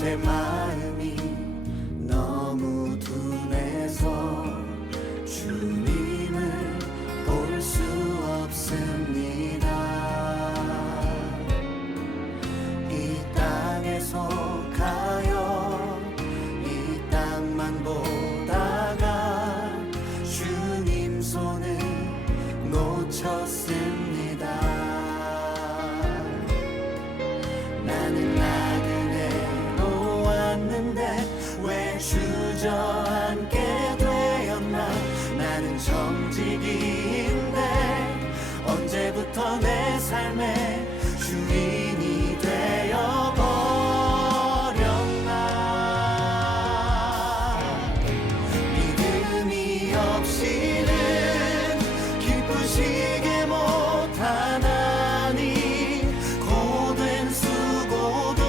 제 마음이 너무 둔해서 주님을 볼 수 없습니다. 이 땅에서 가요 이 땅만 보다가 주님 손을 놓쳤습니다. 나는 나그네로 왔는데 왜 주저앉게 되었나. 나는 정직인데 언제부터 내 삶의 주인이 되어버렸나. 믿음이 없이는 기쁘시게 못하나니 고된 수고도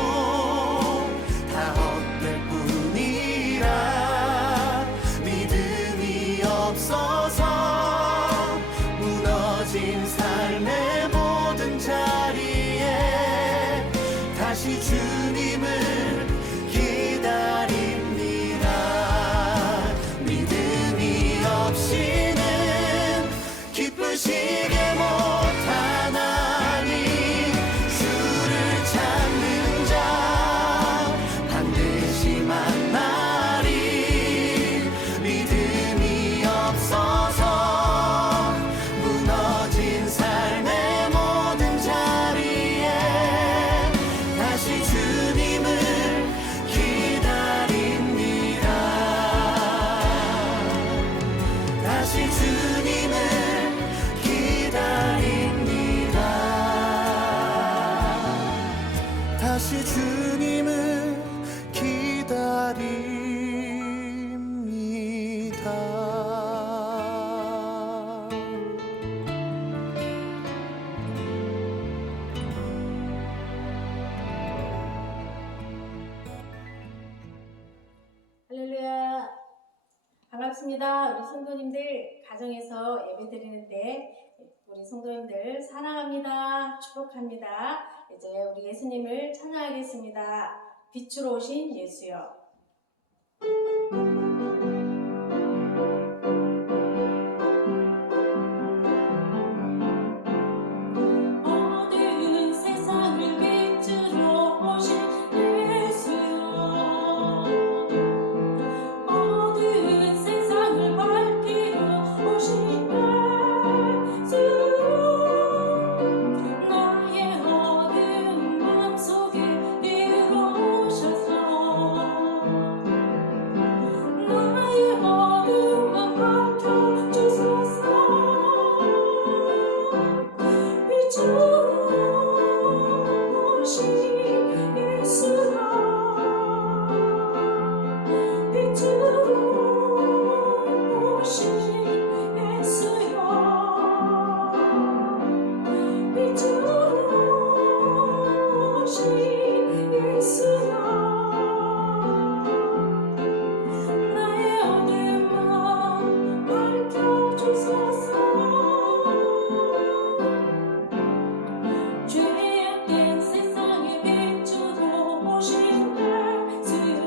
다 헛될 뿐이라. 믿음이 없어서 무너진 삶의 모든 자리에 다시 주님을 기다립니다. 믿음이 없이는 기쁘시게 못하나니 주를 찾는 자 반드시 만나리. 믿음이 없어서 무너진 삶의 모든 자리에 다시 주님을 기다립니다. 다시 주님을 기다립니다. 다시 주님을 기다립니다. 할렐루야. 반갑습니다. 우리 성도님들 가정에서 예배 드리는데 우리 성도님들 사랑합니다. 축복합니다. 이제 우리 예수님을 찬양하겠습니다. 빛으로 오신 예수여. 어두운 세상을 빛으로 오신 예수여. 어두운 세상을 밝히러 오신 예수여. 나의 어두운 마음속에 들어오셔서 나의 어두운 맘 밝혀주소서. 빛으로 오신 예수여. 빛으로 오신 예수여. 빛으로 오신 예수여. 나의 어두운 맘 밝혀주소서. 죄악된 세상에 비추러 오신 예수여.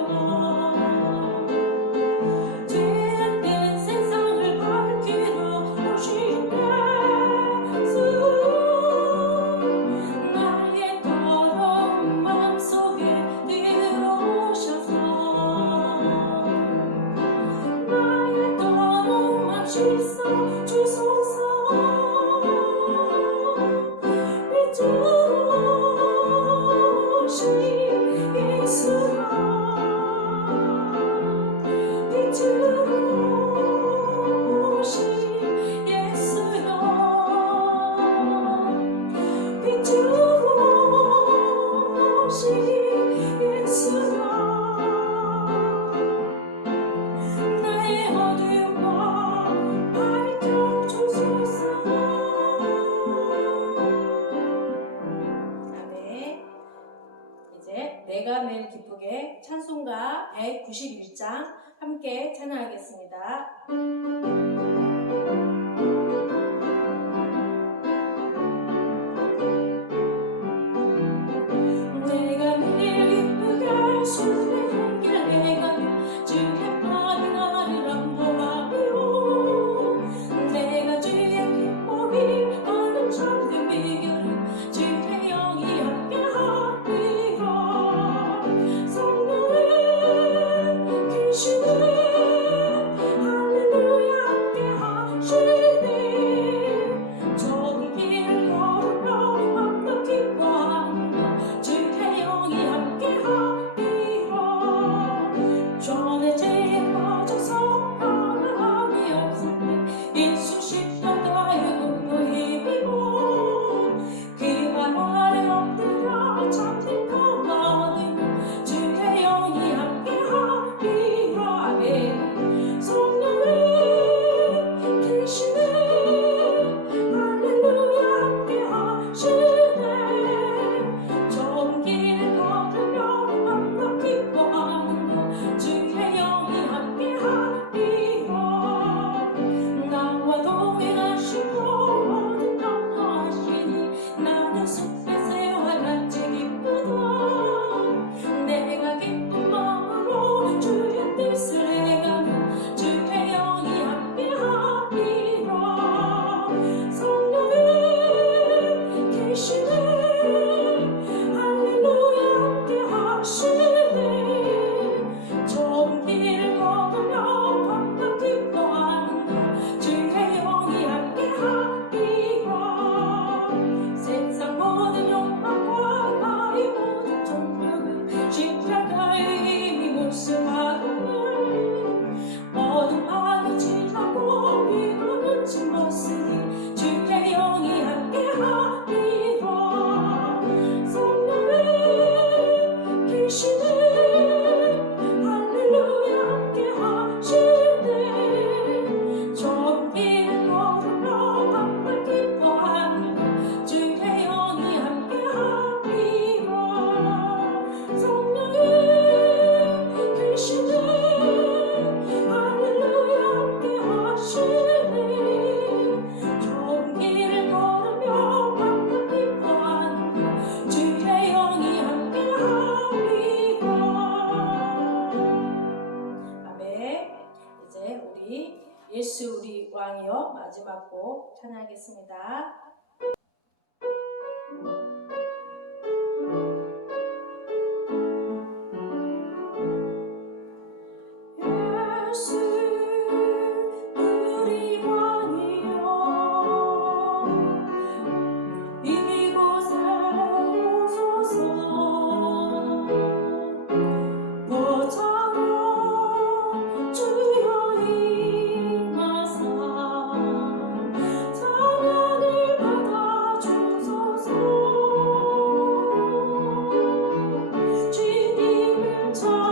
죄악된 세상을 밝히러 오신 예수여. 나의 더러운 마음속에 들어오셔서 나의 더러운 맘 씻어주소서. 빛으로 오신 예수여. 빛으로 오신 예수여. 빛으로 오신 예수여. 나의 어두운 맘 밝혀주소서. 아멘. 이제 내가 매일 기쁘게 찬송가 191장 함께 찬양하겠습니다. 내가 매일 기쁘게 할 수 갖고 찬양하겠습니다. 예수 우리 왕이여 이곳에 오소서 보좌로 주여 임하사 찬양을 받아 주소서 주님을 찬양하오니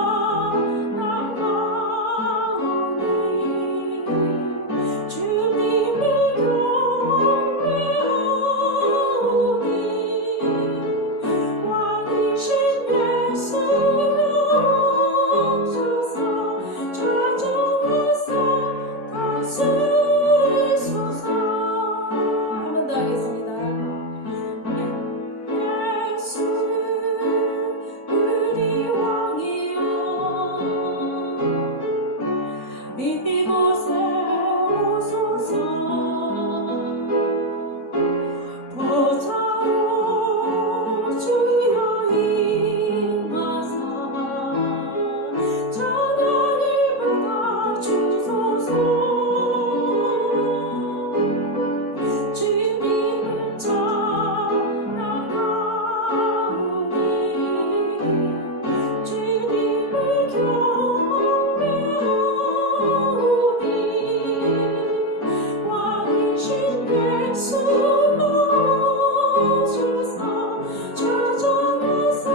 주님을 경배하오니 왕이신 예수 오소서 찾아와서 다스리소서. 한 번 더 하겠습니다. 예수 우리 왕이여 이곳에 오소서 보좌로 주여 임하사 찬양을 받아 주소서 주님을 찬양하오니 주님을 경배하오니 왕이신 예수 오소서 찾아와서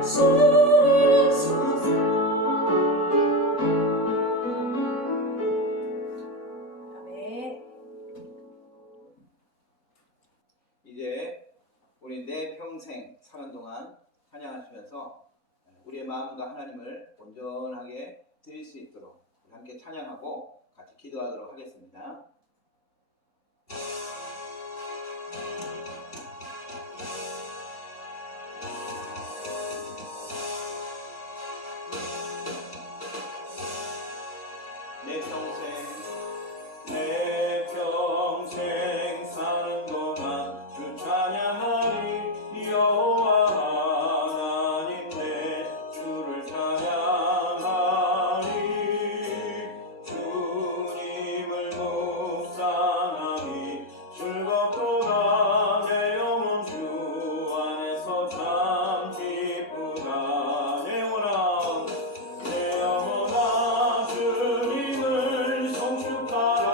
다스리소서. 아멘. 이제 우리 내 평생 사는 동안 찬양하시면서 우리의 마음과 하나님을 온전하게 드릴 수 있도록 우리 함께 찬양하고 같이 기도하도록 하겠습니다. 내 평생 사는 동안 주 찬양하리 여호와 하나님 내 주를 찬양하리 주님을 묵상하니 즐겁도다 내 영혼 주 안에서 참 기쁘다 내 영혼아 주님을 송축하라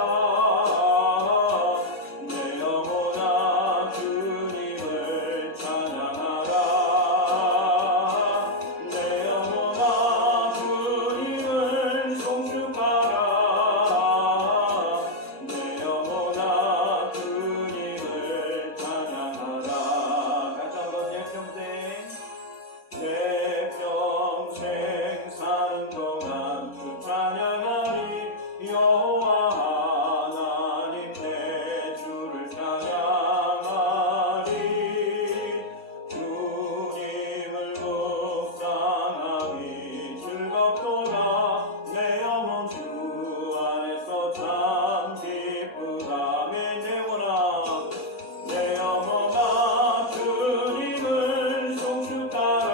내 영혼아 주님을 찬양하라 내 영혼아 주님을 송축하라 내 영혼아 주님을 찬양하라. 다시 한번 내 평생 사는 동안 주 찬양하리 여호와 하나님 내 주를 찬양하리 주님을 묵상하니 즐겁도다 내 영혼 주 안에서 참 기쁘다 내 영혼아 주님을 송축하라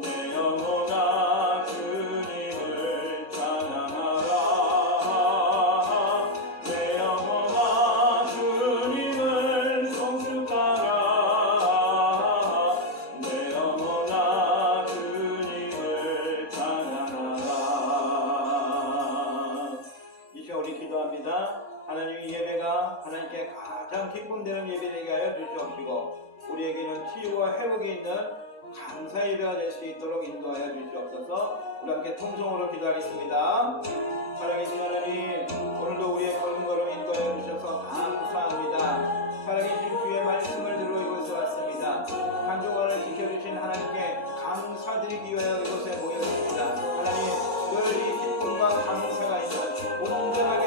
내 영혼아 주님을 찬양하라 내 영혼아 주님을 송축하라 내 영혼아 주님을 찬양하라. 이 시간 우리 기도합니다. 하나님 이 예배가 하나님께 가장 기쁨되는 예배되게 하여 주시옵시고 우리에게는 치유와 회복이 있는 감사 예배가 될 수 있도록 인도하여 주시옵소서. 우리 함께 통성으로 기도하겠습니다. 살아계신 하나님 오늘도 우리의 걸음걸음 인도하여 주셔서 감사합니다. 살아계신 주의 말씀을 들어 이곳에 왔습니다. 한 주간을 지켜주신 하나님께 감사드리기 위하여 이곳에 모였습니다. 하나님 늘 이 기쁨과 감사가 있는 온전하게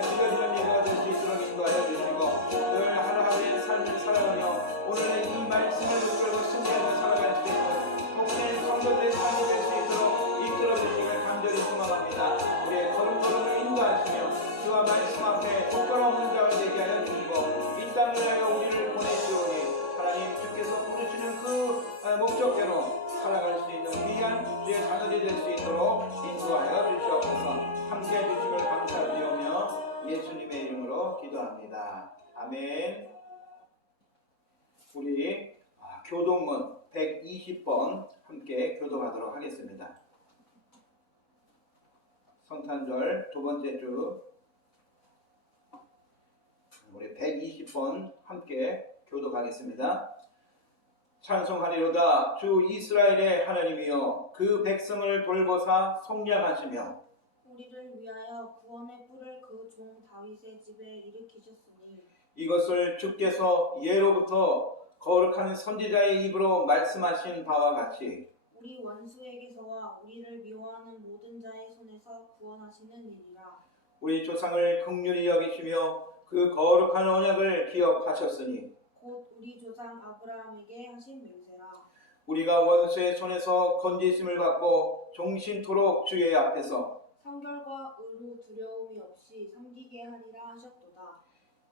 드려지는 예배가 될 수 있도록 인도하여 주시고 늘 하루하루의 삶을 살아가며 오늘의 이 말씀을 붙들고 승리하며 살아갈 수 있는 복된 성도들의 삶이 될 수 있도록 이끌어 주시길 간절히 소망합니다. 우리의 걸음걸음을 인도하시며 주와 아멘. 우리 교동문 120번 함께 교독하도록 하겠습니다. 성탄절 두 번째 주 우리 120번 함께 교독하겠습니다. 찬송하리로다. 주 이스라엘의 하나님이여, 그 백성을 돌보사 속량하시며 우리를 위하여 구원의 뿔을 그 종 다윗의 집에 일으키셨으니 이것을 주께서 예로부터 거룩한 선지자의 입으로 말씀하신 바와 같이 우리 원수에게서와 우리를 미워하는 모든 자의 손에서 구원하시는 일이라. 우리 조상을 긍휼히 여기시며 그 거룩한 언약을 기억하셨으니 곧 우리 조상 아브라함에게 하신 맹세라. 우리가 원수의 손에서 건지심을 받고 종신토록 주의 앞에서 성결과 의로 두려움이 없이 섬기게 하리라 하셨도다.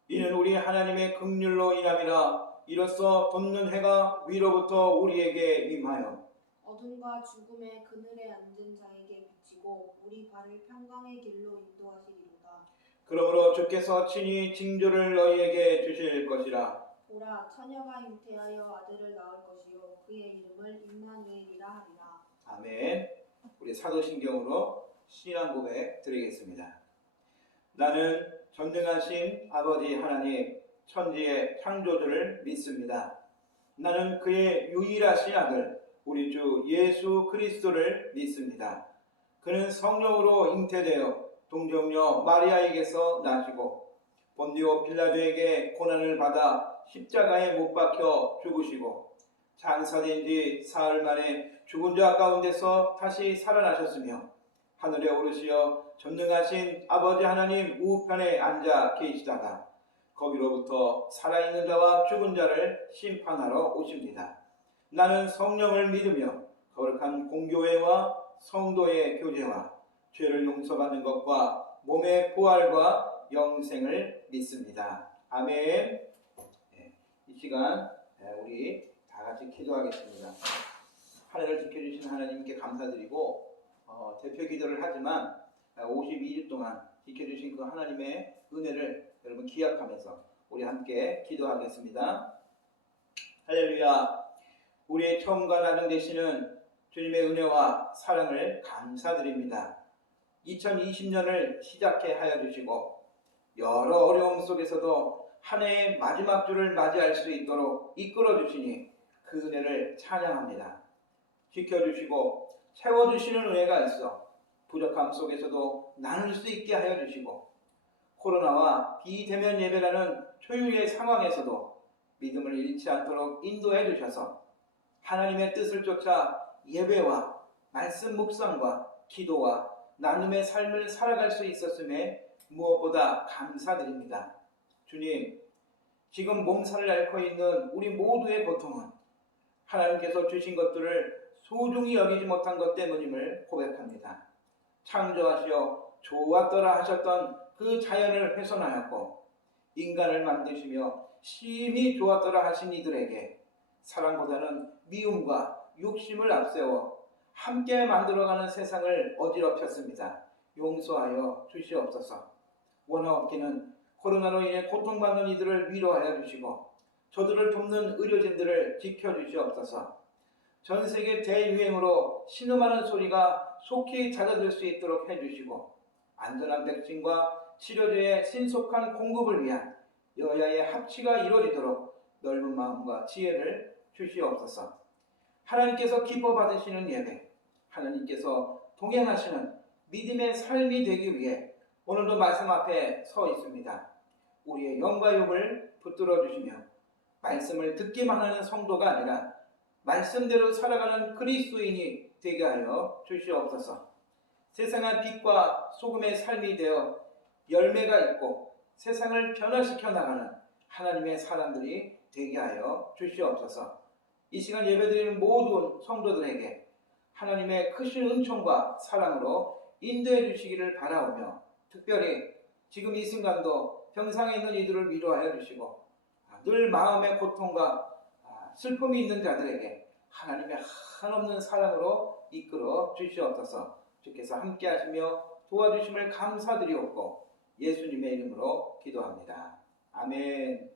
이는 우리 하나님의 긍휼로 인함이라. 이로써 돋는 해가 위로부터 우리에게 임하여 어둠과 죽음의 그늘에 앉은 자에게 비치고 우리 발을 평강의 길로 인도하시리로다. 그러므로 주께서 친히 징조를 너희에게 주실 것이라. 보라, 처녀가 잉태하여 아들을 낳을 것이요 그의 이름을 임마누엘이라 하리라. 아멘. 우리 사도신경으로 신앙 고백 드리겠습니다. 나는 전능하신 아버지 하나님 천지의 창조주를 믿습니다. 나는 그의 유일하신 아들 우리 주 예수 그리스도를 믿습니다. 그는 성령으로 잉태되어 동정녀 마리아에게서 나시고 본디오 빌라도에게 고난을 받아 십자가에 못 박혀 죽으시고 장사된 지 사흘 만에 죽은 자 가운데서 다시 살아나셨으며 하늘에 오르시어 전능하신 아버지 하나님 우편에 앉아 계시다가 거기로부터 살아있는 자와 죽은 자를 심판하러 오십니다. 나는 성령을 믿으며 거룩한 공교회와 성도의 교제와 죄를 용서받는 것과 몸의 부활과 영생을 믿습니다. 아멘. 이 시간 우리 다 같이 기도하겠습니다. 하늘을 지켜주신 하나님께 감사드리고 대표 기도를 하지만 52일 동안 지켜주신 그 하나님의 은혜를 여러분 기억하면서 우리 함께 기도하겠습니다. 할렐루야. 우리의 처음과 나중 되시는 주님의 은혜와 사랑을 감사드립니다. 2020년을 시작해 하여 주시고 여러 어려움 속에서도 한 해의 마지막 주를 맞이할 수 있도록 이끌어 주시니 그 은혜를 찬양합니다. 지켜주시고 채워주시는 은혜가 있어 부족함 속에서도 나눌 수 있게 하여 주시고 코로나와 비대면 예배라는 초유의 상황에서도 믿음을 잃지 않도록 인도해 주셔서 하나님의 뜻을 쫓아 예배와 말씀 묵상과 기도와 나눔의 삶을 살아갈 수 있었음에 무엇보다 감사드립니다. 주님, 지금 몸살을 앓고 있는 우리 모두의 고통은 하나님께서 주신 것들을 소중히 여기지 못한 것 때문임을 고백합니다. 창조하시어 좋았더라 하셨던 그 자연을 훼손하였고 인간을 만드시며 심히 좋았더라 하신 이들에게 사랑보다는 미움과 욕심을 앞세워 함께 만들어가는 세상을 어지럽혔습니다. 용서하여 주시옵소서. 원하옵기는 코로나로 인해 고통받는 이들을 위로하여 주시고 저들을 돕는 의료진들을 지켜주시옵소서. 전 세계 대유행으로 신음하는 소리가 속히 잦아들 수 있도록 해주시고 안전한 백신과 치료제의 신속한 공급을 위한 여야의 합치가 이루어지도록 넓은 마음과 지혜를 주시옵소서. 하나님께서 기뻐 받으시는 예배, 하나님께서 동행하시는 믿음의 삶이 되기 위해 오늘도 말씀 앞에 서 있습니다. 우리의 영과 욕을 붙들어 주시며 말씀을 듣기만 하는 성도가 아니라 말씀대로 살아가는 그리스도인이 되게 하여 주시옵소서. 세상의 빛과 소금의 삶이 되어 열매가 있고 세상을 변화시켜 나가는 하나님의 사람들이 되게 하여 주시옵소서. 이 시간 예배드리는 모든 성도들에게 하나님의 크신 은총과 사랑으로 인도해 주시기를 바라오며 특별히 지금 이 순간도 병상에 있는 이들을 위로하여 주시고 늘 마음의 고통과 슬픔이 있는 자들에게 하나님의 한없는 사랑으로 이끌어 주시옵소서. 주께서 함께 하시며 도와주심을 감사드리옵고 예수님의 이름으로 기도합니다. 아멘.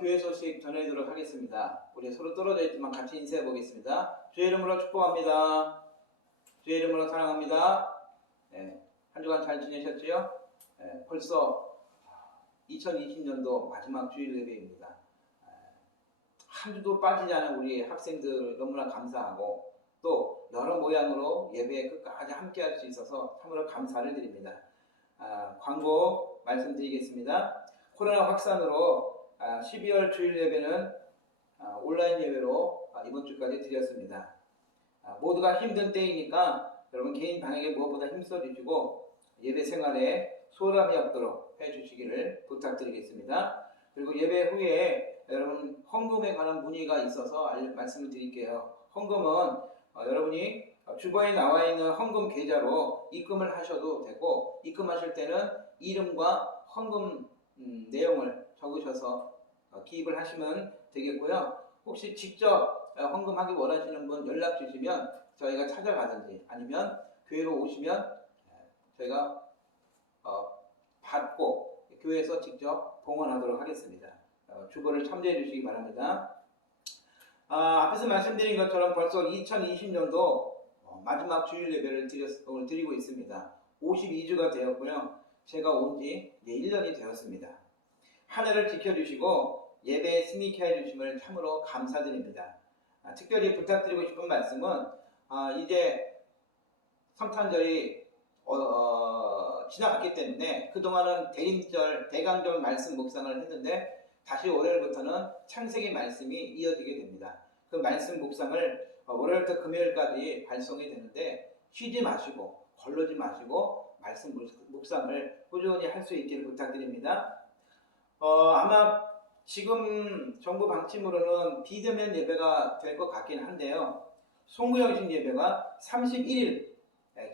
교회 소식 전해드리도록 하겠습니다. 우리 서로 떨어져 있지만 같이 인사해 보겠습니다. 주의 이름으로 축복합니다. 주의 이름으로 사랑합니다. 한 주간 잘 지내셨지요? 벌써 2020년도 마지막 주일 예배입니다. 한 주도 빠지지 않은 우리 학생들 너무나 감사하고 또 여러 모양으로 예배에 끝까지 함께 할 수 있어서 참으로 감사를 드립니다. 광고 말씀드리겠습니다. 코로나 확산으로 12월 주일 예배는 온라인 예배로 이번 주까지 드렸습니다. 모두가 힘든 때이니까 여러분 개인 방역에 무엇보다 힘써 주시고 예배 생활에 소홀함이 없도록 해주시기를 부탁드리겠습니다. 그리고 예배 후에 여러분 헌금에 관한 문의가 있어서 말씀을 드릴게요. 헌금은 여러분이 주보에 나와 있는 헌금 계좌로 입금을 하셔도 되고 입금하실 때는 이름과 헌금 내용을 적으셔서 기입을 하시면 되겠고요. 혹시 직접 헌금하기 원하시는 분 연락 주시면 저희가 찾아가든지 아니면 교회로 오시면 저희가 받고 교회에서 직접 봉헌하도록 하겠습니다. 주보를 참조해 주시기 바랍니다. 앞에서 말씀드린 것처럼 벌써 2020년도 마지막 주일 예배를 드리고 있습니다. 52주가 되었고요. 제가 온 지 이제 1년이 되었습니다. 한 해를 지켜주시고 예배에 승리케 해주심을 참으로 감사드립니다. 특별히 부탁드리고 싶은 말씀은 이제 성탄절이 지나갔기 때문에 그동안은 대림절, 대강절 말씀 묵상을 했는데 다시 월요일부터는 창세기 말씀이 이어지게 됩니다. 그 말씀 묵상을 월요일부터 금요일까지 발송이 되는데 쉬지 마시고 걸르지 마시고 말씀 묵상을 꾸준히 할 수 있기를 부탁드립니다. 아마 지금 정부 방침으로는 비대면 예배가 될 것 같긴 한데요. 송구형식 예배가 31일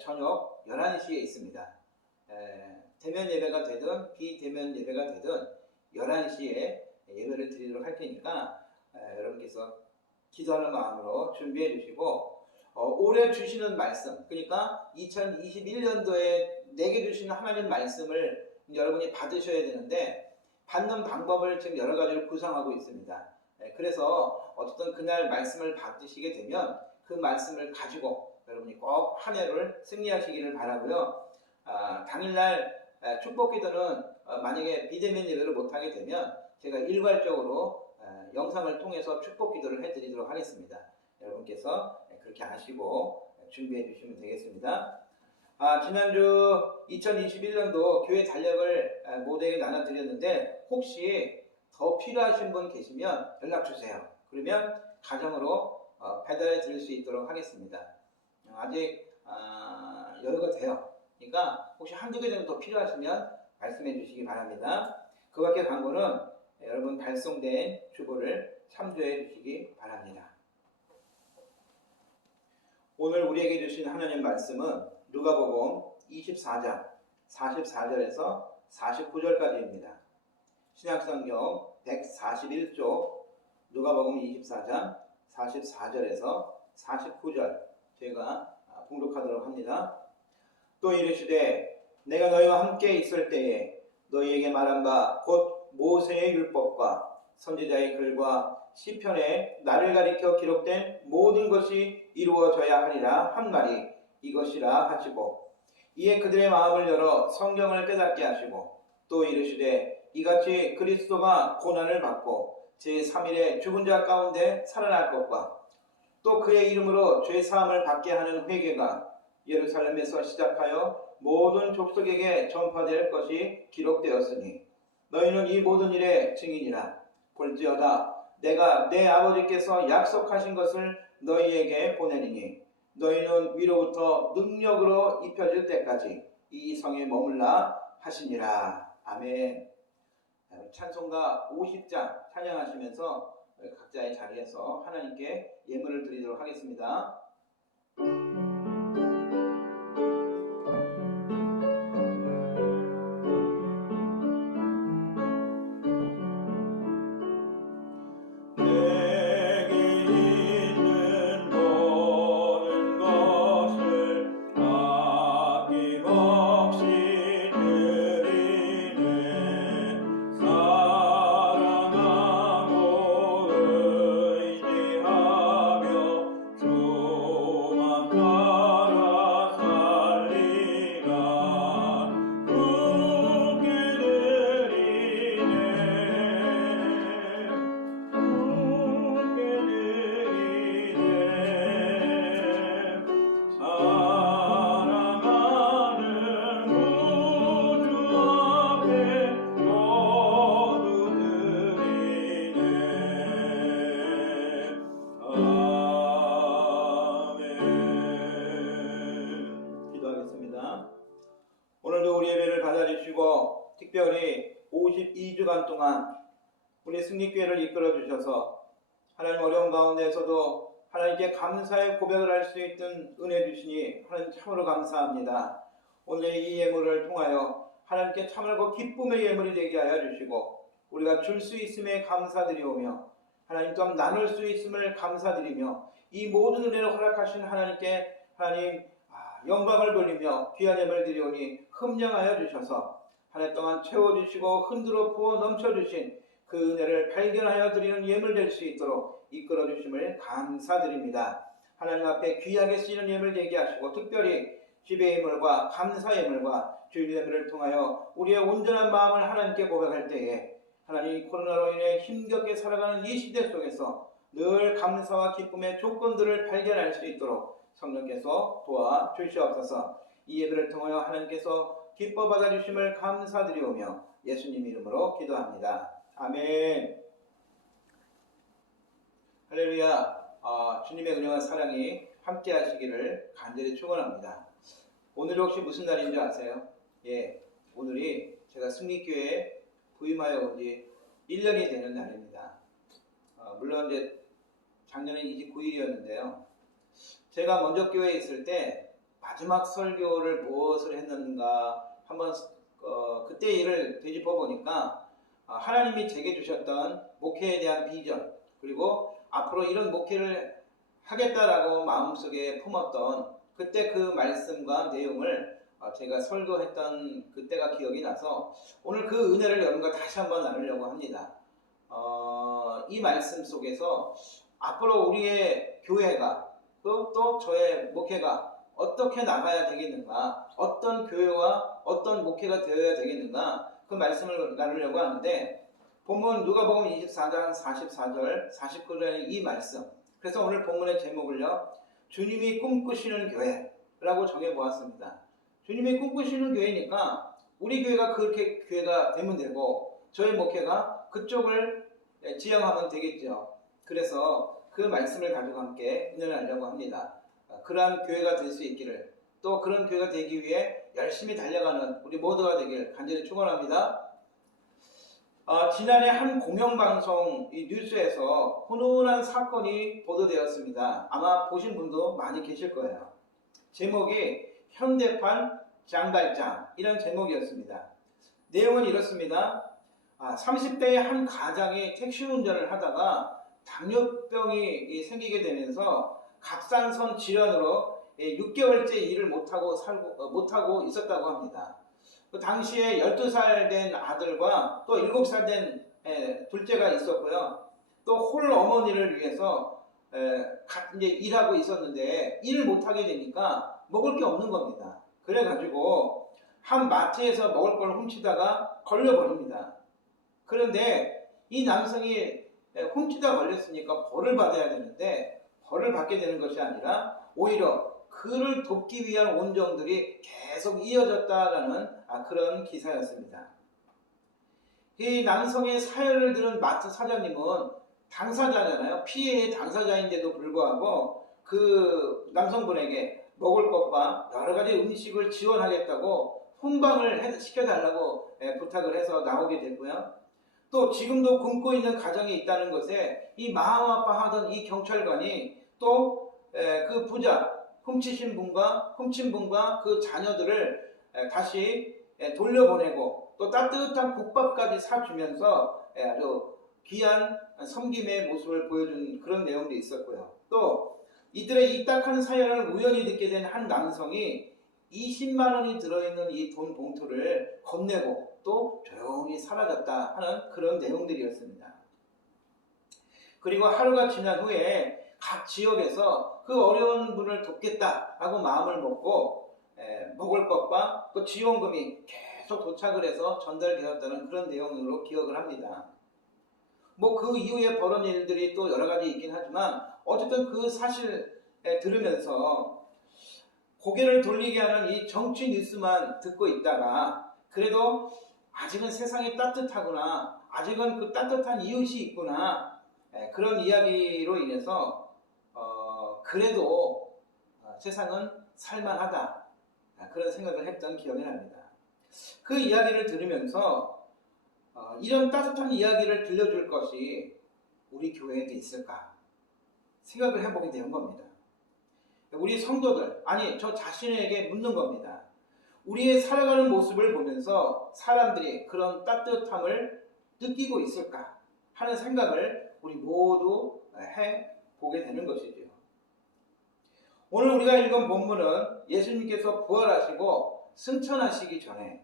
저녁 11시에 있습니다. 대면 예배가 되든 비대면 예배가 되든 11시에 예배를 드리도록 할 테니까 여러분께서 기도하는 마음으로 준비해 주시고 올해 주시는 말씀, 그러니까 2021년도에 내게 주시는 하나님 말씀을 여러분이 받으셔야 되는데 받는 방법을 지금 여러 가지로 구상하고 있습니다. 그래서 어쨌든 그날 말씀을 받으시게 되면 그 말씀을 가지고 여러분이 꼭 한 해를 승리하시기를 바라고요. 당일날 축복 기도는 만약에 비대면 예배를 못하게 되면 제가 일괄적으로 영상을 통해서 축복 기도를 해드리도록 하겠습니다. 여러분께서 그렇게 하시고 준비해 주시면 되겠습니다. 지난주 2021년도 교회 달력을 모두에게 나눠드렸는데 혹시 더 필요하신 분 계시면 연락 주세요. 그러면 가정으로 배달해 드릴 수 있도록 하겠습니다. 아직 여유가 돼요. 그러니까 혹시 한두 개 정도 더 필요하시면 말씀해 주시기 바랍니다. 그 밖에 광고는 여러분 발송된 주보를 참조해 주시기 바랍니다. 오늘 우리에게 주신 하나님 말씀은 누가복음 24장 44절에서 49절까지입니다. 신약성경 141쪽 누가복음 24장 44절에서 49절 제가 봉독하도록 합니다. 또 이르시되 내가 너희와 함께 있을 때에 너희에게 말한 바 곧 모세의 율법과 선지자의 글과 시편에 나를 가리켜 기록된 모든 것이 이루어져야 하리라 한 말이 이것이라 하시고 이에 그들의 마음을 열어 성경을 깨닫게 하시고 또 이르시되 이같이 그리스도가 고난을 받고 제3일에 죽은 자 가운데 살아날 것과 또 그의 이름으로 죄사함을 받게 하는 회개가 예루살렘에서 시작하여 모든 족속에게 전파될 것이 기록되었으니 너희는 이 모든 일의 증인이라. 볼지어다 내가 내 아버지께서 약속하신 것을 너희에게 보내리니 너희는 위로부터 능력으로 입혀질 때까지 이 성에 머물라 하시니라. 아멘. 찬송가 50장 찬양하시면서 각자의 자리에서 하나님께 예물을 드리도록 하겠습니다. 오늘도 우리 예배를 받아주시고 특별히 52주간 동안 우리 승리교회를 이끌어 주셔서 하나님 어려운 가운데에서도 하나님께 감사의 고백을 할 수 있는 은혜 주시니 하나님 참으로 감사합니다. 오늘 이 예물을 통하여 하나님께 참으로 기쁨의 예물이 되게 하여 주시고 우리가 줄 수 있음에 감사드리오며 하나님 또한 나눌 수 있음을 감사드리며 이 모든 은혜를 허락하신 하나님께 하나님 영광을 돌리며 귀한 예물을 드리오니 흠령하여 주셔서 한 해 동안 채워주시고 흔들어 부어 넘쳐주신 그 은혜를 발견하여 드리는 예물 될 수 있도록 이끌어 주심을 감사드립니다. 하나님 앞에 귀하게 쓰이는 예물 되게 하시고 특별히 지배 예물과 감사 예물과 주일 예물을 통하여 우리의 온전한 마음을 하나님께 고백할 때에 하나님 코로나로 인해 힘겹게 살아가는 이 시대 속에서 늘 감사와 기쁨의 조건들을 발견할 수 있도록 성령께서 도와주시옵소서. 이 예배를 통하여 하나님께서 기뻐 받아주심을 감사드리오며 예수님 이름으로 기도합니다. 아멘. 할렐루야. 주님의 은혜와 사랑이 함께 하시기를 간절히 축원합니다. 오늘이 혹시 무슨 날인 줄 아세요? 오늘이 제가 승리교회에 부임하여 온 지 1년이 되는 날입니다. 물론 이제 작년에 29일이었는데요. 제가 먼저 교회에 있을 때 마지막 설교를 무엇을 했는가 한번 그때 일을 되짚어 보니까 하나님이 제게 주셨던 목회에 대한 비전 그리고 앞으로 이런 목회를 하겠다라고 마음속에 품었던 그때 그 말씀과 내용을 제가 설교했던 그때가 기억이 나서 오늘 그 은혜를 여러분과 다시 한번 나누려고 합니다. 이 말씀 속에서 앞으로 우리의 교회가 또 저의 목회가 어떻게 나가야 되겠는가, 어떤 교회와 어떤 목회가 되어야 되겠는가 그 말씀을 나누려고 하는데 본문 누가복음 24장 44절 49절의 이 말씀, 그래서 오늘 본문의 제목을요 주님이 꿈꾸시는 교회라고 정해보았습니다. 주님이 꿈꾸시는 교회니까 우리 교회가 그렇게 교회가 되면 되고 저희 목회가 그쪽을 지향하면 되겠죠. 그래서 그 말씀을 가지고 함께 은혜를 나누려고 합니다. 그러한 교회가 될 수 있기를, 또 그런 교회가 되기 위해 열심히 달려가는 우리 모두가 되길 간절히 축원합니다. 지난해 한 공영방송 이 뉴스에서 훈훈한 사건이 보도되었습니다. 아마 보신 분도 많이 계실 거예요. 제목이 현대판 장발장 이런 제목이었습니다. 내용은 이렇습니다. 30대의 한 가장이 택시 운전을 하다가 당뇨병이 생기게 되면서 갑상선 질환으로 6개월째 일을 못하고 있었다고 합니다. 그 당시에 12살 된 아들과 또 7살 된 둘째가 있었고요. 또 홀 어머니를 위해서 이제 일하고 있었는데 일을 못하게 되니까 먹을 게 없는 겁니다. 그래가지고 한 마트에서 먹을 걸 훔치다가 걸려버립니다. 그런데 이 남성이 훔치다 걸렸으니까 벌을 받아야 되는데 벌을 받게 되는 것이 아니라 오히려 그를 돕기 위한 온정들이 계속 이어졌다라는 그런 기사였습니다. 이 남성의 사연을 들은 마트 사장님은 당사자잖아요. 피해의 당사자인데도 불구하고 그 남성분에게 먹을 것과 여러 가지 음식을 지원하겠다고 훈방을 시켜달라고 부탁을 해서 나오게 됐고요. 또 지금도 굶고 있는 가정이 있다는 것에 이 마음 아파하던 이 경찰관이 또 그 부자 훔친 분과 그 자녀들을 다시 돌려보내고 또 따뜻한 국밥까지 사주면서 아주 귀한 섬김의 모습을 보여준 그런 내용도 있었고요. 또 이들의 이 딱한 사연을 우연히 듣게 된 한 남성이 20만 원이 들어있는 이 돈 봉투를 건네고 또 조용히 사라졌다 하는 그런 내용들이었습니다. 그리고 하루가 지난 후에 각 지역에서 그 어려운 분을 돕겠다라고 마음을 먹고 먹을 것과 또 지원금이 계속 도착을 해서 전달되었다는 그런 내용으로 기억을 합니다. 뭐 그 이후에 벌어진 일들이 또 여러 가지 있긴 하지만 어쨌든 그 사실 들으면서 고개를 돌리게 하는 이 정치 뉴스만 듣고 있다가 그래도 아직은 세상이 따뜻하구나, 아직은 그 따뜻한 이웃이 있구나, 그런 이야기로 인해서 그래도 세상은 살만하다, 그런 생각을 했던 기억이 납니다. 그 이야기를 들으면서 이런 따뜻한 이야기를 들려줄 것이 우리 교회에도 있을까 생각을 해보게 된 겁니다. 우리 성도들, 아니 저 자신에게 묻는 겁니다. 우리의 살아가는 모습을 보면서 사람들이 그런 따뜻함을 느끼고 있을까 하는 생각을 우리 모두 해보게 되는 것이죠. 오늘 우리가 읽은 본문은 예수님께서 부활하시고 승천하시기 전에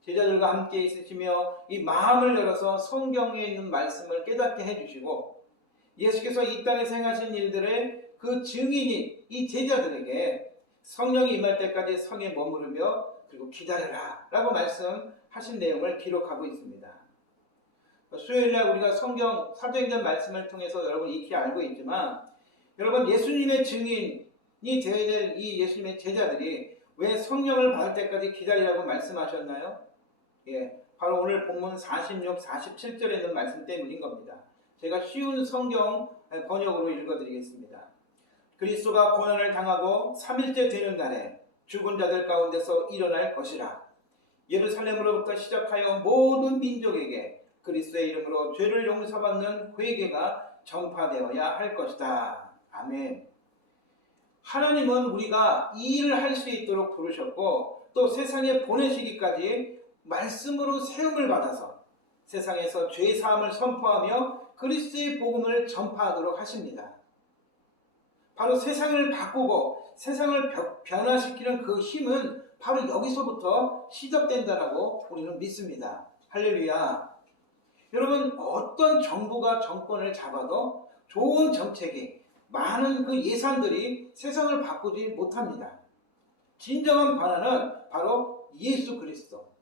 제자들과 함께 있으시며 이 마음을 열어서 성경에 있는 말씀을 깨닫게 해주시고 예수께서 이 땅에 행하신 일들의 그 증인인 이 제자들에게 성령이 임할 때까지 성에 머무르며 그리고 기다려라 라고 말씀하신 내용을 기록하고 있습니다. 수요일날 우리가 성경 사도행전 말씀을 통해서 여러분 익히 알고 있지만 여러분 예수님의 증인이 되어야 될 이 예수님의 제자들이 왜 성령을 받을 때까지 기다리라고 말씀하셨나요? 바로 오늘 본문 46, 47절에 있는 말씀 때문인 겁니다. 제가 쉬운 성경 번역으로 읽어드리겠습니다. 그리스도가 고난을 당하고 3일째 되는 날에 죽은 자들 가운데서 일어날 것이라. 예루살렘으로부터 시작하여 모든 민족에게 그리스도의 이름으로 죄를 용서받는 회개가 전파되어야 할 것이다. 아멘. 하나님은 우리가 이 일을 할 수 있도록 부르셨고 또 세상에 보내시기까지 말씀으로 세움을 받아서 세상에서 죄사함을 선포하며 그리스도의 복음을 전파하도록 하십니다. 바로 세상을 바꾸고 세상을 변화시키는 그 힘은 바로 여기서부터 시작된다라고 우리는 믿습니다. 할렐루야. 여러분, 어떤 정부가 정권을 잡아도 좋은 정책이 많은 그 예산들이 세상을 바꾸지 못합니다. 진정한 변화는 바로 예수 그리스도.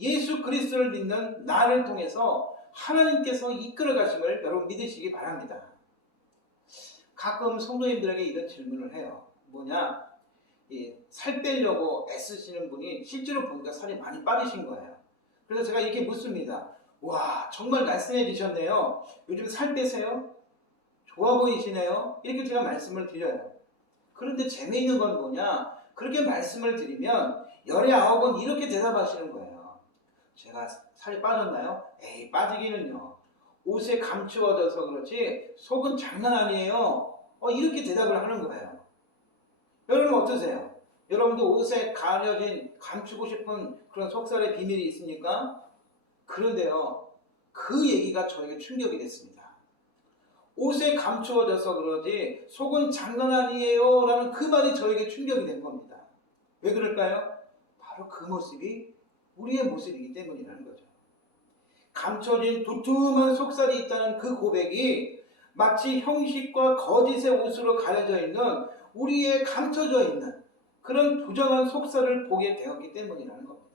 예수 그리스도를 믿는 나를 통해서 하나님께서 이끌어 가심을 여러분 믿으시기 바랍니다. 가끔 성도님들에게 이런 질문을 해요. 뭐냐? 살 빼려고 애쓰시는 분이 실제로 보니까 살이 많이 빠지신 거예요. 그래서 제가 이렇게 묻습니다. 와, 정말 날씬해지셨네요. 요즘 살 빼세요? 좋아 보이시네요? 이렇게 제가 말씀을 드려요. 그런데 재미있는 건 뭐냐? 그렇게 말씀을 드리면 열에 9번 이렇게 대답하시는 거예요. 제가 살이 빠졌나요? 에이, 빠지기는요. 옷에 감추어져서 그렇지 속은 장난 아니에요. 이렇게 대답을 하는 거예요. 여러분 어떠세요? 여러분도 옷에 가려진 감추고 싶은 그런 속살의 비밀이 있습니까? 그런데요, 그 얘기가 저에게 충격이 됐습니다. 옷에 감추어져서 그러지 속은 장난 아니에요 라는 그 말이 저에게 충격이 된 겁니다. 왜 그럴까요? 바로 그 모습이 우리의 모습이기 때문이라는 거죠. 감춰진 두툼한 속살이 있다는 그 고백이 마치 형식과 거짓의 옷으로 가려져 있는 우리의 감춰져 있는 그런 부정한 속살을 보게 되었기 때문이라는 겁니다.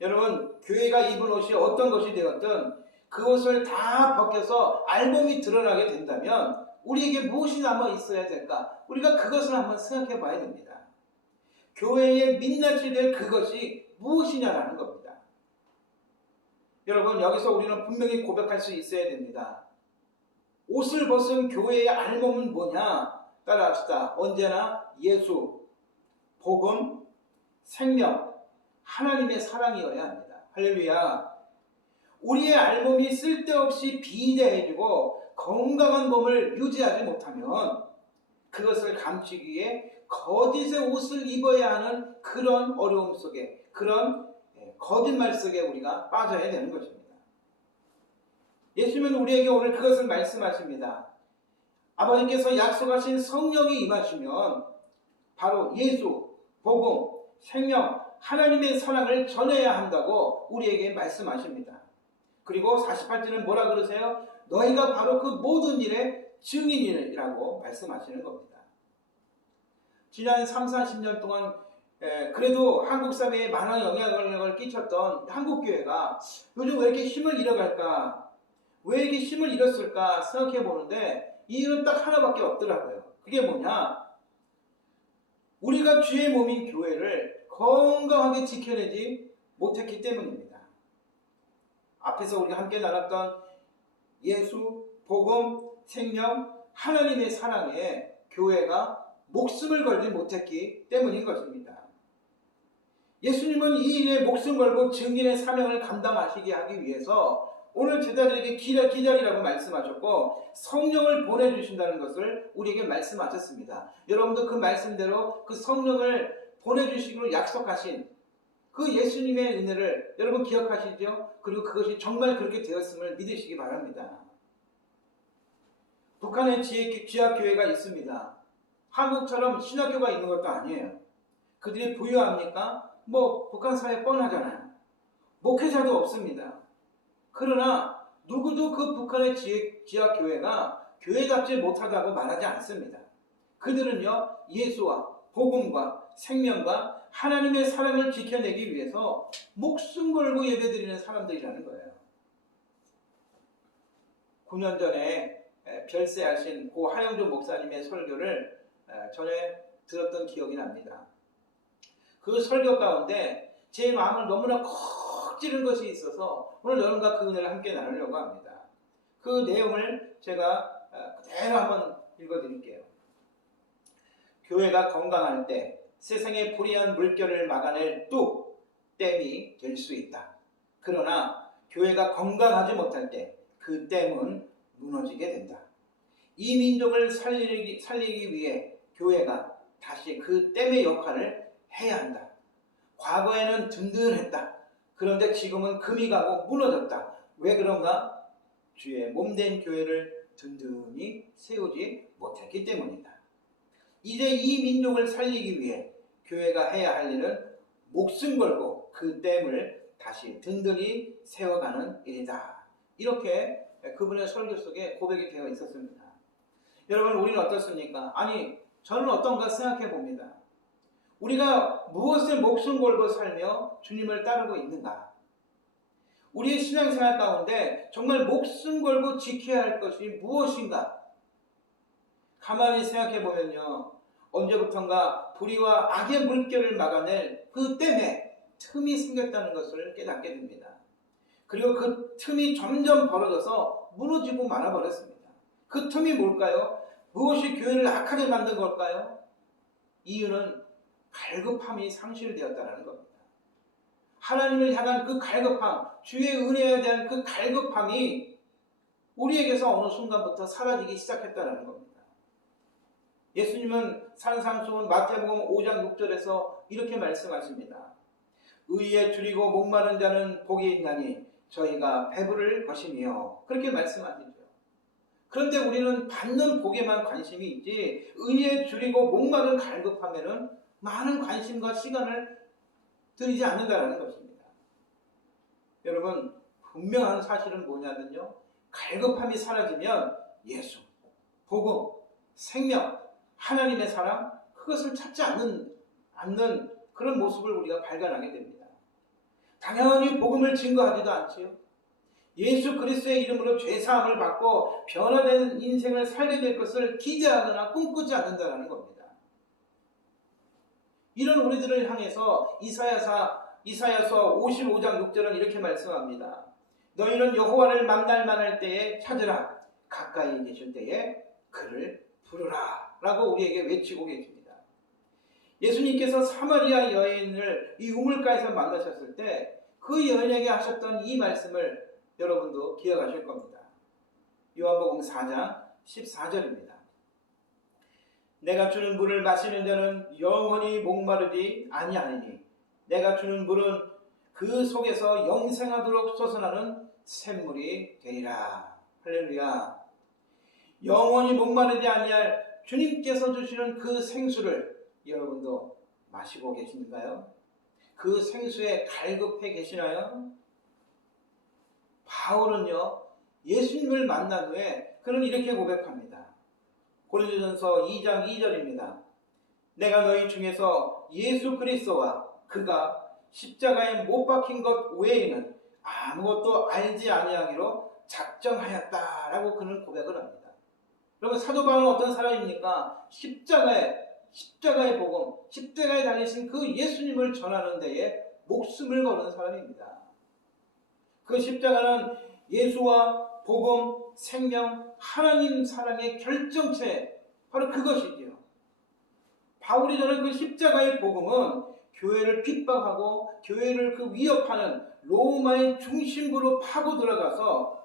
여러분, 교회가 입은 옷이 어떤 것이 되었든 그 옷을 다 벗겨서 알몸이 드러나게 된다면 우리에게 무엇이 남아 있어야 될까? 우리가 그것을 한번 생각해 봐야 됩니다. 교회의 민낯이 될 그것이 무엇이냐라는 겁니다. 여러분, 여기서 우리는 분명히 고백할 수 있어야 됩니다. 옷을 벗은 교회의 알몸은 뭐냐? 따라합시다. 언제나 예수, 복음, 생명, 하나님의 사랑이어야 합니다. 할렐루야. 우리의 알몸이 쓸데없이 비대해지고 건강한 몸을 유지하지 못하면 그것을 감추기 위해 거짓의 옷을 입어야 하는 그런 어려움 속에, 그런 거짓말 속에 우리가 빠져야 되는 것입니다. 예수님은 우리에게 오늘 그것을 말씀하십니다. 아버지께서 약속하신 성령이 임하시면 바로 예수, 복음, 생명, 하나님의 사랑을 전해야 한다고 우리에게 말씀하십니다. 그리고 48절은 뭐라 그러세요? 너희가 바로 그 모든 일의 증인이라고 말씀하시는 겁니다. 지난 3, 40년 동안 그래도 한국 사회에 많은 영향력을 끼쳤던 한국교회가 요즘 왜 이렇게 힘을 잃어갈까? 왜 이렇게 힘을 잃었을까 생각해 보는데 이유는 딱 하나밖에 없더라고요. 그게 뭐냐? 우리가 주의 몸인 교회를 건강하게 지켜내지 못했기 때문입니다. 앞에서 우리가 함께 나눴던 예수, 복음, 생명, 하나님의 사랑에 교회가 목숨을 걸지 못했기 때문인 것입니다. 예수님은 이 일에 목숨 걸고 증인의 사명을 감당하시게 하기 위해서 오늘 제자들에게 기다리라고 말씀하셨고 성령을 보내주신다는 것을 우리에게 말씀하셨습니다. 여러분도 그 말씀대로 그 성령을 보내주시기로 약속하신 그 예수님의 은혜를 여러분 기억하시죠? 그리고 그것이 정말 그렇게 되었음을 믿으시기 바랍니다. 북한에 지하교회가 있습니다. 한국처럼 신학교가 있는 것도 아니에요. 그들이 부유합니까? 북한 사회 뻔하잖아요. 목회자도 없습니다. 그러나 누구도 그 북한의 지하교회가 교회답지 못하다고 말하지 않습니다. 그들은요, 예수와 복음과 생명과 하나님의 사랑을 지켜내기 위해서 목숨 걸고 예배드리는 사람들이라는 거예요. 9년 전에 별세하신 고 하영조 목사님의 설교를 전에 들었던 기억이 납니다. 그 설교 가운데 제 마음을 너무나 콕 찌른 것이 있어서 오늘 여러분과 그 은혜를 함께 나누려고 합니다. 그 내용을 제가 그대로 한번 읽어드릴게요. 교회가 건강할 때 세상의 불의한 물결을 막아낼 댐이 될 수 있다. 그러나 교회가 건강하지 못할 때 그 댐은 무너지게 된다. 이 민족을 살리기 위해 교회가 다시 그 댐의 역할을 해야 한다. 과거에는 든든했다. 그런데 지금은 금이 가고 무너졌다. 왜 그런가? 주의 몸된 교회를 든든히 세우지 못했기 때문이다. 이제 이 민족을 살리기 위해 교회가 해야 할 일은 목숨 걸고 그 댐을 다시 든든히 세워가는 일이다. 이렇게 그분의 설교 속에 고백이 되어 있었습니다. 여러분, 우리는 어떻습니까? 아니, 저는 어떤가 생각해 봅니다. 우리가 무엇에 목숨 걸고 살며 주님을 따르고 있는가? 우리의 신앙생활 가운데 정말 목숨 걸고 지켜야 할 것이 무엇인가? 가만히 생각해 보면요, 언제부턴가 불의와 악의 물결을 막아낼 그 댐에 틈이 생겼다는 것을 깨닫게 됩니다. 그리고 그 틈이 점점 벌어져서 무너지고 말아버렸습니다. 그 틈이 뭘까요? 무엇이 교회를 악하게 만든 걸까요? 이유는 갈급함이 상실되었다는 겁니다. 하나님을 향한 그 갈급함, 주의 은혜에 대한 그 갈급함이 우리에게서 어느 순간부터 사라지기 시작했다는 겁니다. 예수님은 산상수훈 마태복음 5장 6절에서 이렇게 말씀하십니다. 의에 줄이고 목마른 자는 복이 있나니 저희가 배부를 것이며, 그렇게 말씀하시죠. 그런데 우리는 받는 복에만 관심이 있지 의에 줄이고 목마른 갈급함에는 많은 관심과 시간을 들이지 않는다는 것입니다. 여러분, 분명한 사실은 뭐냐면요, 갈급함이 사라지면 예수, 복음, 생명, 하나님의 사랑, 그것을 찾지 않는 그런 모습을 우리가 발견하게 됩니다. 당연히 복음을 증거하지도 않지요. 예수 그리스도의 이름으로 죄사함을 받고 변화된 인생을 살게 될 것을 기대하거나 꿈꾸지 않는다는 겁니다. 이런 우리들을 향해서 이사야서 55장 6절은 이렇게 말씀합니다. 너희는 여호와를 만날 때에 찾으라. 가까이 계실 때에 그를 부르라. 라고 우리에게 외치고 계십니다. 예수님께서 사마리아 여인을 이 우물가에서 만나셨을 때 그 여인에게 하셨던 이 말씀을 여러분도 기억하실 겁니다. 요한복음 4장 14절입니다. 내가 주는 물을 마시는 자는 영원히 목마르지 아니하리니 내가 주는 물은 그 속에서 영생하도록 솟아나는 샘물이 되리라. 할렐루야. 영원히 목마르지 아니할 주님께서 주시는 그 생수를 여러분도 마시고 계신가요? 그 생수에 갈급해 계시나요? 바울은요, 예수님을 만난 후에 그는 이렇게 고백합니다. 고린도전서 2장 2절입니다. 내가 너희 중에서 예수 그리스도와 그가 십자가에 못 박힌 것 외에는 아무것도 알지 아니하기로 작정하였다라고 그는 고백을 합니다. 여러분, 사도 바울은 어떤 사람입니까? 십자가의 복음, 십자가에 달리신 그 예수님을 전하는 데에 목숨을 거는 사람입니다. 그 십자가는 예수와 복음, 생명, 하나님 사랑의 결정체, 바로 그것이지요. 바울이 전한 그 십자가의 복음은 교회를 핍박하고 교회를 그 위협하는 로마의 중심부로 파고 들어가서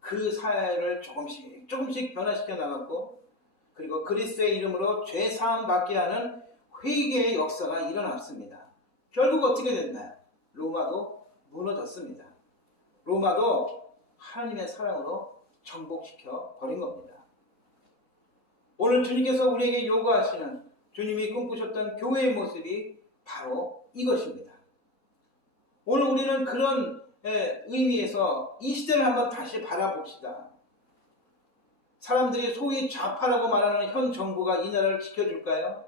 그 사회를 조금씩 변화시켜 나갔고, 그리고 그리스도의 이름으로 죄사함 받게 하는 회개의 역사가 일어났습니다. 결국 어떻게 됐나요? 로마도 무너졌습니다. 로마도 하나님의 사랑으로 정복시켜 버린 겁니다. 오늘 주님께서 우리에게 요구하시는, 주님이 꿈꾸셨던 교회의 모습이 바로 이것입니다. 오늘 우리는 그런 의미에서 이 시대를 한번 다시 바라봅시다. 사람들이 소위 좌파라고 말하는 현 정부가 이 나라를 지켜줄까요?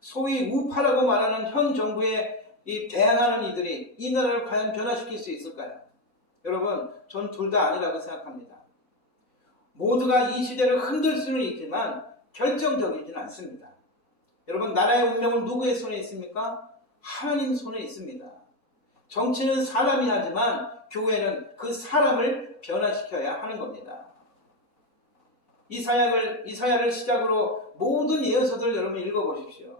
소위 우파라고 말하는 현 정부에 대항하는 이들이 이 나라를 과연 변화시킬 수 있을까요? 여러분, 전 둘 다 아니라고 생각합니다. 모두가 이 시대를 흔들 수는 있지만 결정적이진 않습니다. 여러분, 나라의 운명은 누구의 손에 있습니까? 하나님 손에 있습니다. 정치는 사람이 하지만 교회는 그 사람을 변화시켜야 하는 겁니다. 이사야를 시작으로 모든 예언서들 여러분 읽어보십시오.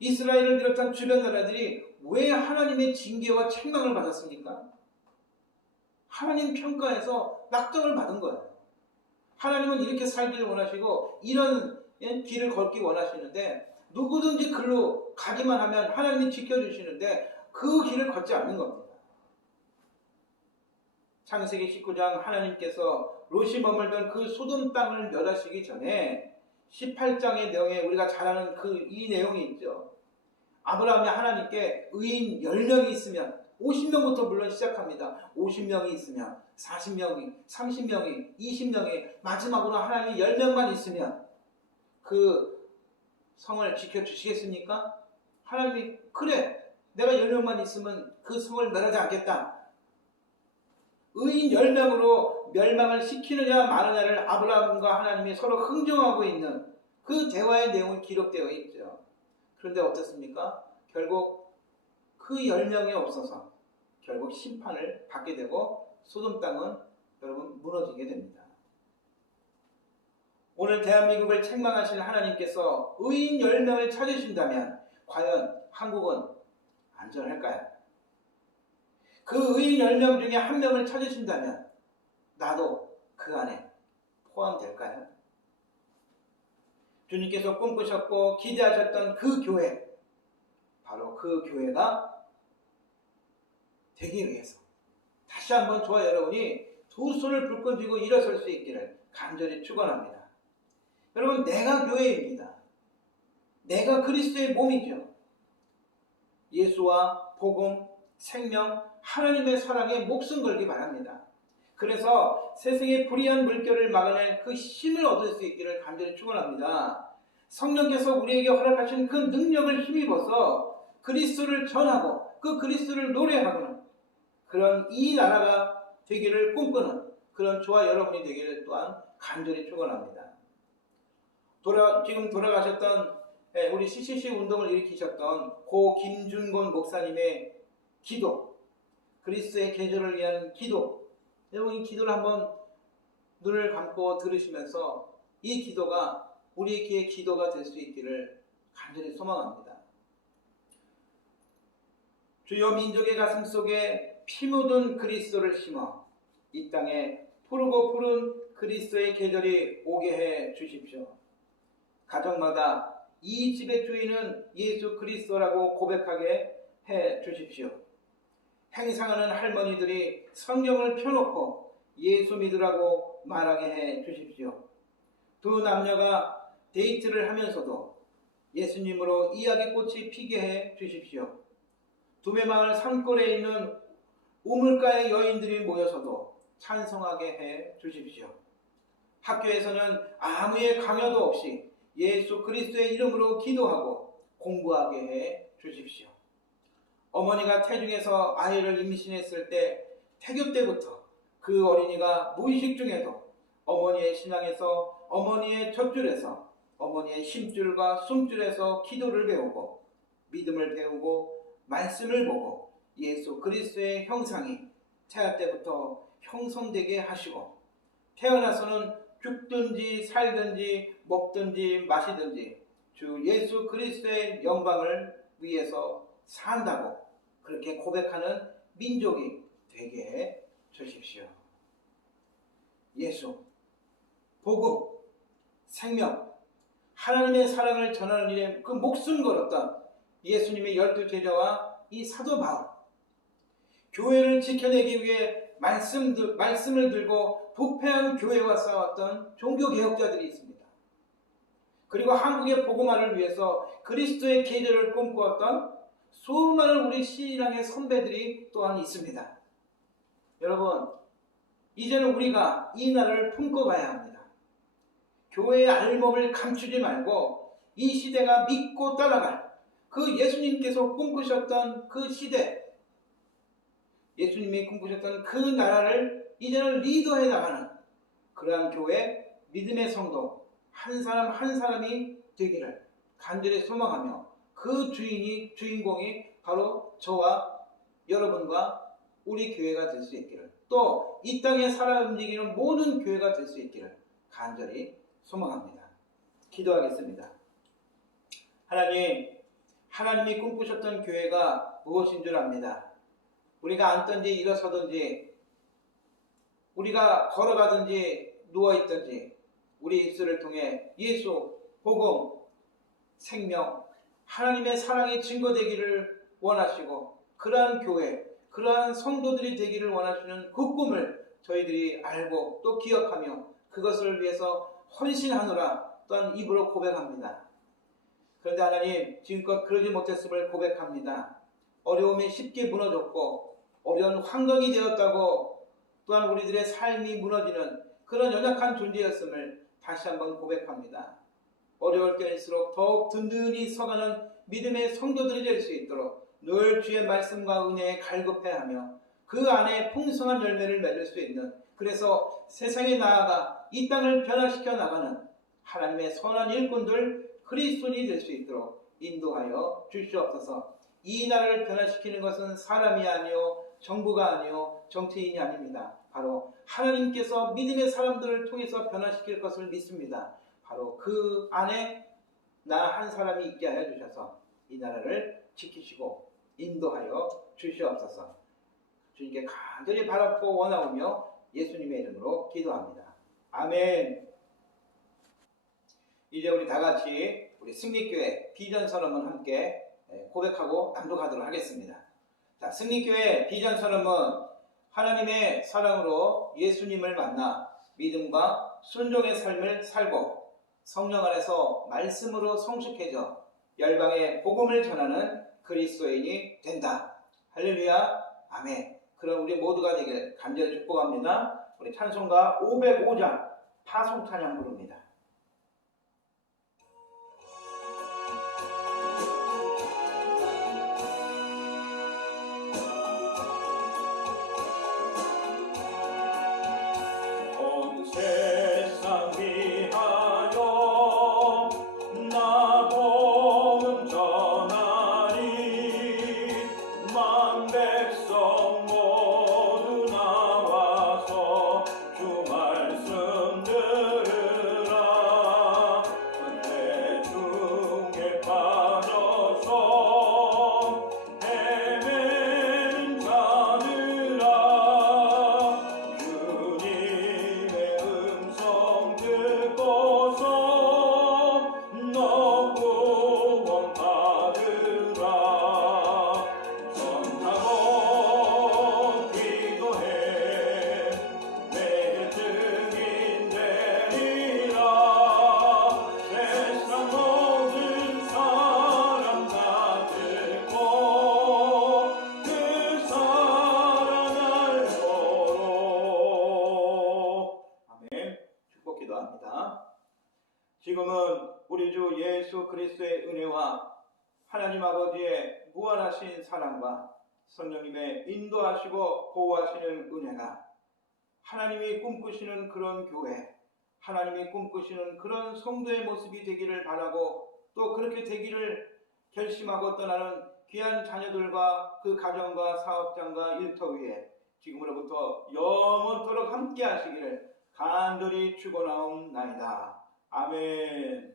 이스라엘을 비롯한 주변 나라들이 왜 하나님의 징계와 책망을 받았습니까? 하나님 평가에서 낙점을 받은 거예요. 하나님은 이렇게 살기를 원하시고 이런 길을 걷기 원하시는데 누구든지 글로 가기만 하면 하나님이 지켜주시는데 그 길을 걷지 않는 겁니다. 창세기 19장 하나님께서 롯이 머물던 그 소돔 땅을 멸하시기 전에 18장의 내용에 우리가 잘 아는 이 내용이 있죠. 아브라함이 하나님께 의인 10명이 있으면 50명부터 물론 시작합니다. 50명이 있으면 40명이, 30명이, 20명이, 마지막으로 하나님이 10명만 있으면 그 성을 지켜주시겠습니까? 하나님이 그래, 내가 10명만 있으면 그 성을 멸하지 않겠다. 의인 10명으로 멸망을 시키느냐 마느냐를 아브라함과 하나님이 서로 흥정하고 있는 그 대화의 내용이 기록되어 있죠. 그런데 어떻습니까? 결국 그 10명이 없어서 결국 심판을 받게 되고 소돔 땅은 여러분 무너지게 됩니다. 오늘 대한민국을 책망하신 하나님께서 의인 10명을 찾으신다면 과연 한국은 안전할까요? 그 의인 10명 중에 한 명을 찾으신다면 나도 그 안에 포함될까요? 주님께서 꿈꾸셨고 기대하셨던 그 교회, 바로 그 교회가 되기 위해서 다시 한번 저와 여러분이 두 손을 불끈 쥐고 일어설 수 있기를 간절히 축원합니다. 여러분, 내가 교회입니다. 내가 그리스도의 몸이죠. 예수와 복음, 생명, 하나님의 사랑에 목숨 걸기 바랍니다. 그래서 세상의 불의한 물결을 막아낼 그 힘을 얻을 수 있기를 간절히 축원합니다. 성령께서 우리에게 허락하신 그 능력을 힘입어서 그리스도를 전하고 그 그리스도를 노래하고는 그런 이 나라가 되기를 꿈꾸는 그런 저와 여러분이 되기를 또한 간절히 축원합니다. 지금 돌아가셨던 우리 CCC 운동을 일으키셨던 고 김준곤 목사님의 기도, 그리스도의 계절을 위한 기도, 여러분 이 기도를 한번 눈을 감고 들으시면서 이 기도가 우리의 기도가 될 수 있기를 간절히 소망합니다. 주여 민족의 가슴 속에 피 묻은 그리스도를 심어 이 땅에 푸르고 푸른 그리스도의 계절이 오게 해 주십시오. 가정마다 이 집의 주인은 예수 그리스도라고 고백하게 해 주십시오. 행상하는 할머니들이 성경을 펴놓고 예수 믿으라고 말하게 해 주십시오. 두 남녀가 데이트를 하면서도 예수님으로 이야기꽃이 피게 해 주십시오. 두메마을 산골에 있는 우물가의 여인들이 모여서도 찬송하게 해 주십시오. 학교에서는 아무의 강요도 없이 예수 그리스도의 이름으로 기도하고 공부하게 해 주십시오. 어머니가 태중에서 아이를 임신했을 때 태교 때부터 그 어린이가 무의식 중에도 어머니의 신앙에서, 어머니의 젖줄에서, 어머니의 힘줄과 숨줄에서 기도를 배우고 믿음을 배우고 말씀을 보고 예수 그리스도의 형상이 태아 때부터 형성되게 하시고 태어나서는 죽든지 살든지 먹든지 마시든지 주 예수 그리스도의 영광을 위해서 산다고 그렇게 고백하는 민족이 되게 해 주십시오. 예수, 복음, 생명, 하나님의 사랑을 전하는 일에 그 목숨 걸었던 예수님의 12제자와 이 사도 바울, 교회를 지켜내기 위해 말씀을 들고 부패한 교회와 싸웠던 종교개혁자들이 있습니다. 그리고 한국의 복음화를 위해서 그리스도의 계절을 꿈꾸었던 수많은 우리 신앙의 선배들이 또한 있습니다. 여러분, 이제는 우리가 이 날을 품고 가야 합니다. 교회의 알몸을 감추지 말고 이 시대가 믿고 따라갈 그 예수님께서 꿈꾸셨던 그 시대, 예수님이 꿈꾸셨던 그 나라를 이제는 리더해 나가는 그러한 교회, 믿음의 성도 한 사람 한 사람이 되기를 간절히 소망하며 그 주인공이 바로 저와 여러분과 우리 교회가 될 수 있기를, 또 이 땅에 살아 움직이는 모든 교회가 될 수 있기를 간절히 소망합니다. 기도하겠습니다. 하나님이 꿈꾸셨던 교회가 무엇인 줄 압니다. 우리가 앉든지 일어서든지 우리가 걸어가든지 누워있든지 우리 입술을 통해 예수, 복음, 생명, 하나님의 사랑이 증거되기를 원하시고 그러한 교회, 그러한 성도들이 되기를 원하시는 그 꿈을 저희들이 알고 또 기억하며 그것을 위해서 헌신하노라 또한 입으로 고백합니다. 그런데 하나님, 지금껏 그러지 못했음을 고백합니다. 어려움에 쉽게 무너졌고 어려운 환경이 되었다고 또한 우리들의 삶이 무너지는 그런 연약한 존재였음을 다시 한번 고백합니다. 어려울 때일수록 더욱 든든히 서가는 믿음의 성도들이 될 수 있도록 늘 주의 말씀과 은혜에 갈급해하며 그 안에 풍성한 열매를 맺을 수 있는, 그래서 세상에 나아가 이 땅을 변화시켜 나가는 하나님의 선한 일꾼들, 그리스도인이 될 수 있도록 인도하여 주시옵소서. 이 나라를 변화시키는 것은 사람이 아니요 정부가 아니요 정치인이 아닙니다. 바로 하나님께서 믿음의 사람들을 통해서 변화시킬 것을 믿습니다. 바로 그 안에 나 한 사람이 있게 하여 주셔서 이 나라를 지키시고 인도하여 주시옵소서. 주님께 간절히 바라고 원하오며 예수님의 이름으로 기도합니다. 아멘. 이제 우리 다 같이 우리 승리교회 비전선언문 함께 고백하고 낭독하도록 하겠습니다. 자, 승리교회 비전선언문. 하나님의 사랑으로 예수님을 만나 믿음과 순종의 삶을 살고 성령 안에서 말씀으로 성숙해져 열방의 복음을 전하는 그리스도인이 된다. 할렐루야. 아멘. 그럼 우리 모두가 되길 간절히 축복합니다. 우리 찬송가 505장 파송 찬양 부릅니다. 주 말씀 들으라. 지금은 우리 주 예수 그리스도의 은혜와 하나님 아버지의 무한하신 사랑과 성령님의 인도하시고 보호하시는 은혜가 하나님이 꿈꾸시는 그런 교회, 하나님이 꿈꾸시는 그런 성도의 모습이 되기를 바라고 또 그렇게 되기를 결심하고 떠나는 귀한 자녀들과 그 가정과 사업장과 일터 위에 지금으로부터 영원토록 함께 하시기를 간절히 축원하옵나이다. 아멘.